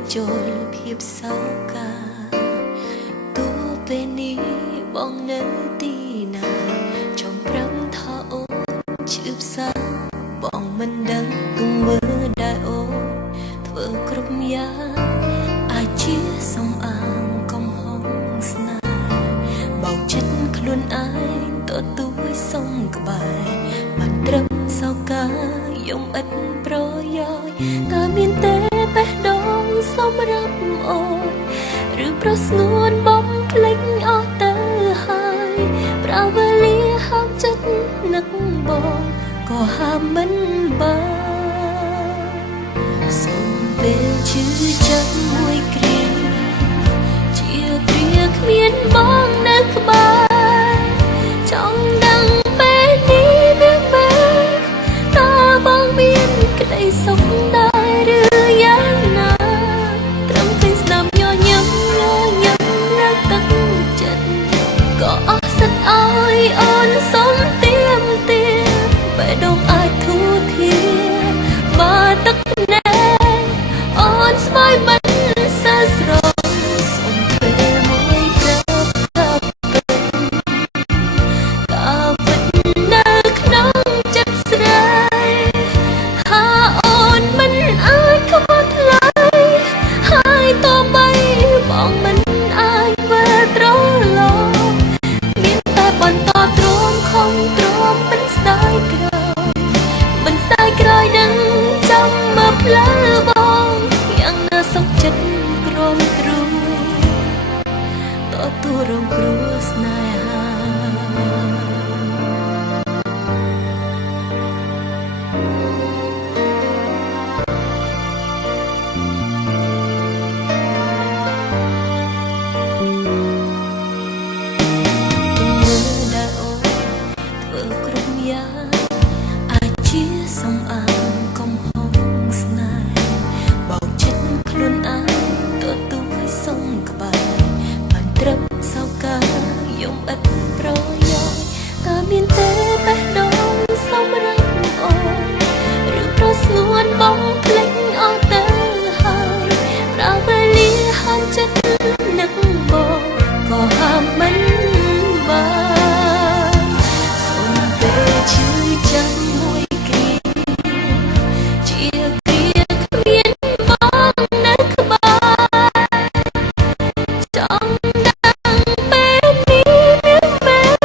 បចូលភាពសោកាទោះពេលនេះបងនៅទីណាចង់ប្រឹងថាអូនឈឺផ្សាបងមិនដឹងទង្វើដែលអូនធ្វើគ្រប់យ៉ាងអាចជាសំអាងកំហុសស្នេហ៍បោកចិត្តខ្លួនឯងទទួលសុំក្បែរបានត្រឹមសោកាយំឥតប្រយោជន៍តើមានទេបេះដូងសម្រាប់អូនឬប្រស្ងួនបំភ្លេចអស់ទៅហើយប្រាវេលាហាមចិត្តនឹកបងក៏ហាមមិនបានសូមពេលឈឺចាប់មួយគ្រាជាគ្រាគ្មានបងនៅក្បែរចង់ដឹងពេលនេះមានមែនតើបងមានក្តីសុខដែរឬយ៉ាងណាត្រឹមឃើញស្ដាប់ញញឹមលើកទឹកចិត្តក៏អស់សិតឲ្យអូនសុំទៀមទាបេះដូងអាចធូរធាបើទឹកណែអូនស្មើមិនសើស្រងសុំពេលមួយក្រាបពិតនៅក្នុងចិត្តស្រីថាអូនមិនអាចខ្វល់ថ្លៃហើយតបីបងមិនអាចវិលត្រឡប់មានតែបន្តទ្រាំខំទ្រាំមិនស្ដាយក្រោយនឹងចាំមើលផ្លូវបងយ៉ាងណាសុខចិត្តក្រំគ្រួតទូរងគ្រោះស្នេហាដែលអូនធ្វើគ្រប់យ៉ាងអាចជាសំអាងកំហុសស្នេហ៍បោកចិត្តខ្លួនឯងទទួលសុំក្បែរបានត្រឹមសោកាយំឥតប្រយោជន៍តើមានទេបេះដូងសម្រាប់អូនឬប្រស្ងួនបងភ្លេចអស់ទៅហើយប្រាវេលាហាមចិត្តនឹកបងក៏ហាមមិនបានសូមពេលឈឺចាំមួយគ្រាជាគ្រាគ្មានបងនៅក្បែរចង់ដឹងពេលនេះមានមែន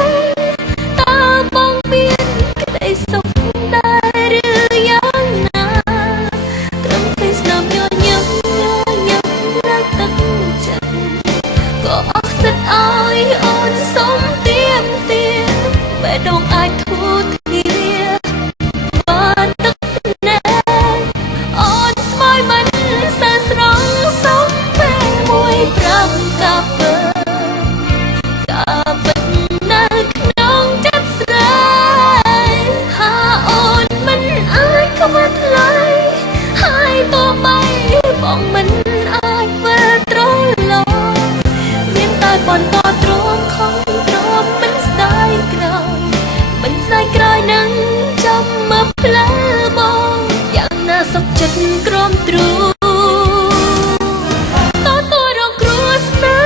តើបងមានក្តីសុខដែរឬយ៉ាងណាត្រឹមពេលស្ដាប់ញញឹមលើកទឹកចិត្តក៏អស់សិតឲ្យអូនសុំទៀមទាបេះដូងអាចធូរធាបានទឹកណែអូនស្មើមិនសើស្រង់សុំពេលមួយប្រាប់កាពិតនៅក្នុងចិត្តស្រីថាអូនមិនអាចខ្វល់ថ្លៃហើយទោះបីបងមិនអាចវិលត្រឡប់មានតែបន្តទ្រាំខំទ្រាំមិនស្ដាយក្រោយនឹងចាំមើលផ្លូវបងយ៉ាងណាសុខចិត្តក្រំទ្រូតទូរងគ្រោះស្នេ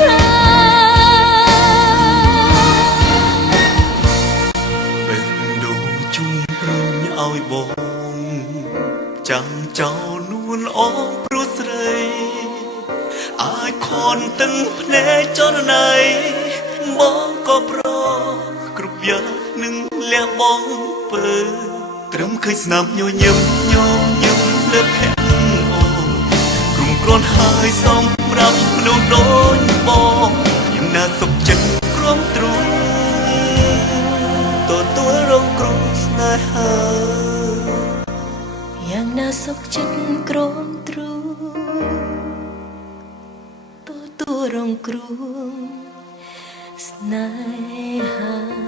ហាបេះដូងជួយព្រមឲ្យបងចាំចោលនួនអងព្រោះស្រីអាចខនទឹកភ្នែកចរណៃបងក៏ប្រគ្រប់យ៉ាងនឹងលះបងពើត្រឹមឃើញស្នាមញញឹមលើភ័ក្រអូនក្រុមគ្រាន់ហើយសម្រាប់មនុស្សដូចបងយ៉ាងណាសុខចិត្តក្រំទ្រូទទួលរងគ្រោះស្នេហាយ៉ាងណាសុខចិត្តក្រំទ្រូទទួលរងគ្រោះស្នេហា